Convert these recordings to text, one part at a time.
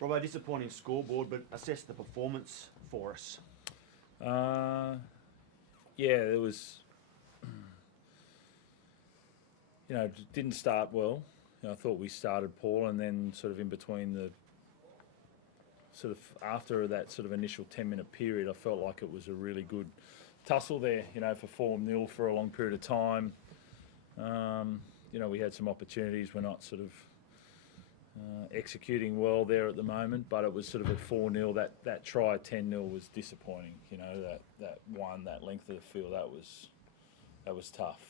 Robbo, disappointing scoreboard, but assess the performance for us. Yeah, there was, it didn't start well. I thought we started poor, and then sort of in between the sort of after that sort of initial 10-minute period, I felt like it was a really good tussle there, for 4-0 for a long period of time. We had some opportunities. We're not sort of executing well there at the moment, but it was sort of at 4-0. That try at 10-0 was disappointing. That length of the field, that was tough.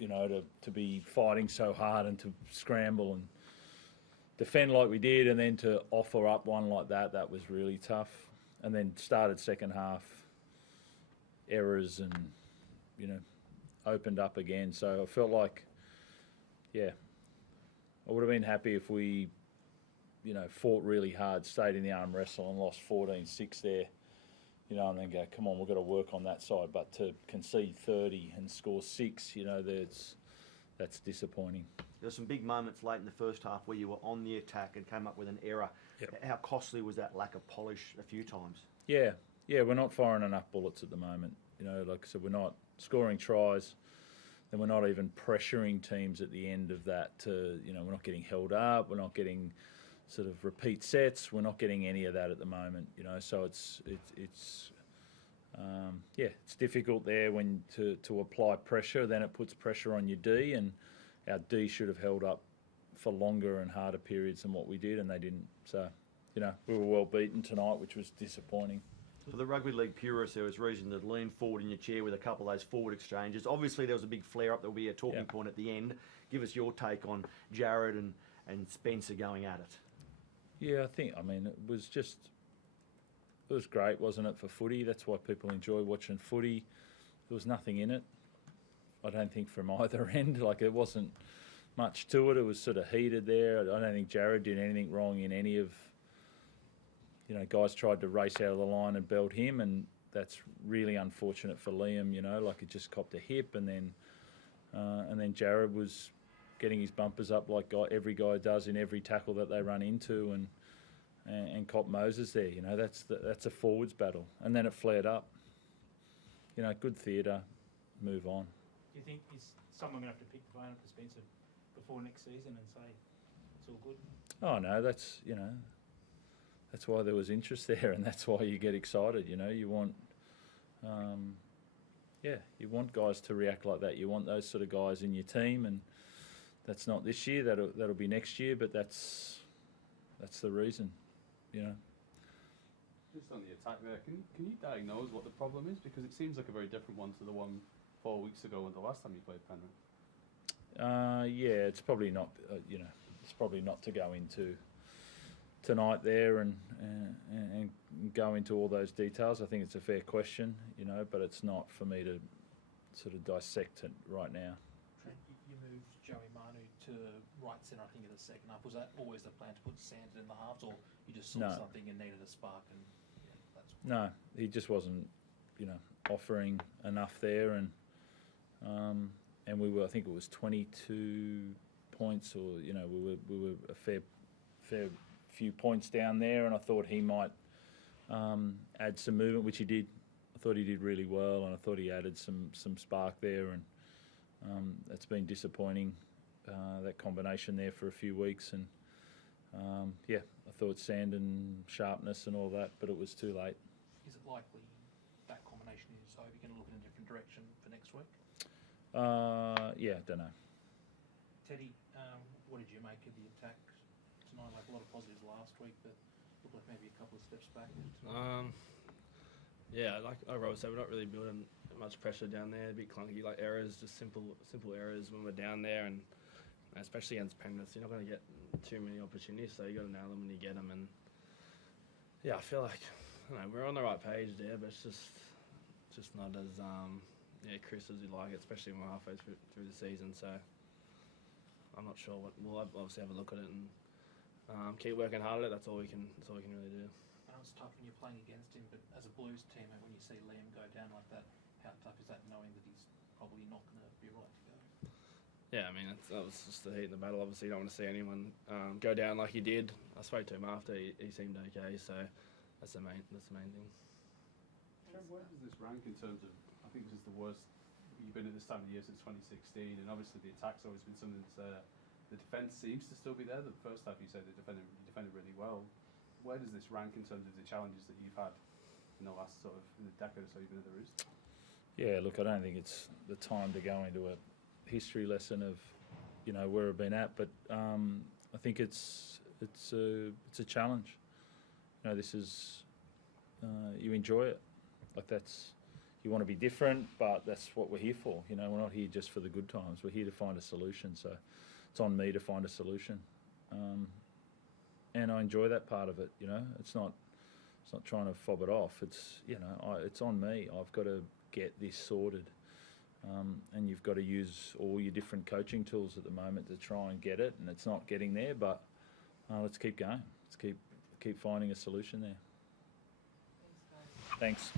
To be fighting so hard and to scramble and defend like we did, and then to offer up one like that was really tough. And then started second half errors and opened up again. So I felt like, I would have been happy if we fought really hard, stayed in the arm wrestle and lost 14-6 there, and then go, come on, we've got to work on that side. But to concede 30 and score 6, that's disappointing. There were some big moments late in the first half where you were on the attack and came up with an error. Yep. How costly was that lack of polish a few times? Yeah, we're not firing enough bullets at the moment. Like I said, we're not scoring tries, and we're not even pressuring teams at the end of that to, we're not getting held up, we're not getting sort of repeat sets, we're not getting any of that at the moment, so it's difficult there when to apply pressure. Then it puts pressure on your D, and our D should have held up for longer and harder periods than what we did, and they didn't. So, we were well beaten tonight, which was disappointing. For the rugby league purists, there was reason to lean forward in your chair with a couple of those forward exchanges. Obviously, there was a big flare-up. There will be a talking point at the end. Give us your take on Jared and Spencer going at it. Yeah, it was great, wasn't it, for footy? That's why people enjoy watching footy. There was nothing in it, I don't think, from either end. Like, it wasn't much to it. It was sort of heated there. I don't think Jared did anything wrong in any of... guys tried to race out of the line and belt him, and that's really unfortunate for Liam, like it just copped a hip, and then Jared was getting his bumpers up like every guy does in every tackle that they run into, and cop Moses there. That's a forwards battle, and then it flared up. Good theatre, move on. Do you think is someone going to have to pick the phone up to Spencer before next season and say it's all good? Oh no, that's that's why there was interest there, and that's why you get excited. You want, you want guys to react like that. You want those sort of guys in your team, and that's not this year. That'll be next year, but that's the reason. Just on the attack there, can you diagnose what the problem is? Because it seems like a very different one to the one 4 weeks ago and the last time you played Penrith. It's probably not. It's probably not to go into tonight there and go into all those details. I think it's a fair question, but it's not for me to sort of dissect it right now. Trent, you moved Joey Manu to right centre, I think, in the second half. Was that always the plan, to put Sandon in the halves, or you just saw something and needed a spark? No, he just wasn't, offering enough there, and we were, I think it was 22 points, or we were a fair few points down there, and I thought he might add some movement, which he did. I thought he did really well, and I thought he added some spark there, and it's been disappointing, that combination there for a few weeks, and I thought sand and sharpness and all that, but it was too late. Is it likely that combination is over? You're going to look in a different direction for next week? I don't know. Teddy, what did you make of the attack tonight? Like, a lot of positives last week, but looked like maybe a couple of steps back. Like Robert said, we're not really building much pressure down there. A bit clunky, like errors, just simple errors when we're down there, and especially against Penrith, you're not going to get too many opportunities, so you got to nail them when you get them. And I feel like we're on the right page there, but it's just not as crisp as we like it, especially when we're halfway through the season. So I'm not sure we'll obviously have a look at it and keep working hard at it. That's all we can really do. I know it's tough when you're playing against him, but as a Blues team, when you see Liam go down like that, how tough is that, knowing that he's probably not going to be right to go? Yeah, I mean, that was just the heat in the battle. Obviously, you don't want to see anyone go down like he did. I spoke to him after; he seemed okay. So that's the main thing. Kev, where does this rank in terms of? I think this is the worst you've been at this time of year since 2016, and obviously the attack's always been something that's there. The defence seems to still be there. The first half you said you defended really well. Where does this rank in terms of the challenges that you've had in the last sort of in the decade or so you've been at the Roos? Yeah, look, I don't think it's the time to go into a history lesson of, you know, where we've been at, but I think it's a challenge. You know, this is you enjoy it, like that's you want to be different, but that's what we're here for. You know, we're not here just for the good times. We're here to find a solution. So it's on me to find a solution, and I enjoy that part of it. You know, it's not trying to fob it off. It's, you know, it's on me. I've got to get this sorted, and you've got to use all your different coaching tools at the moment to try and get it. And it's not getting there, but let's keep going. Let's keep finding a solution there. Thanks, guys. Thanks.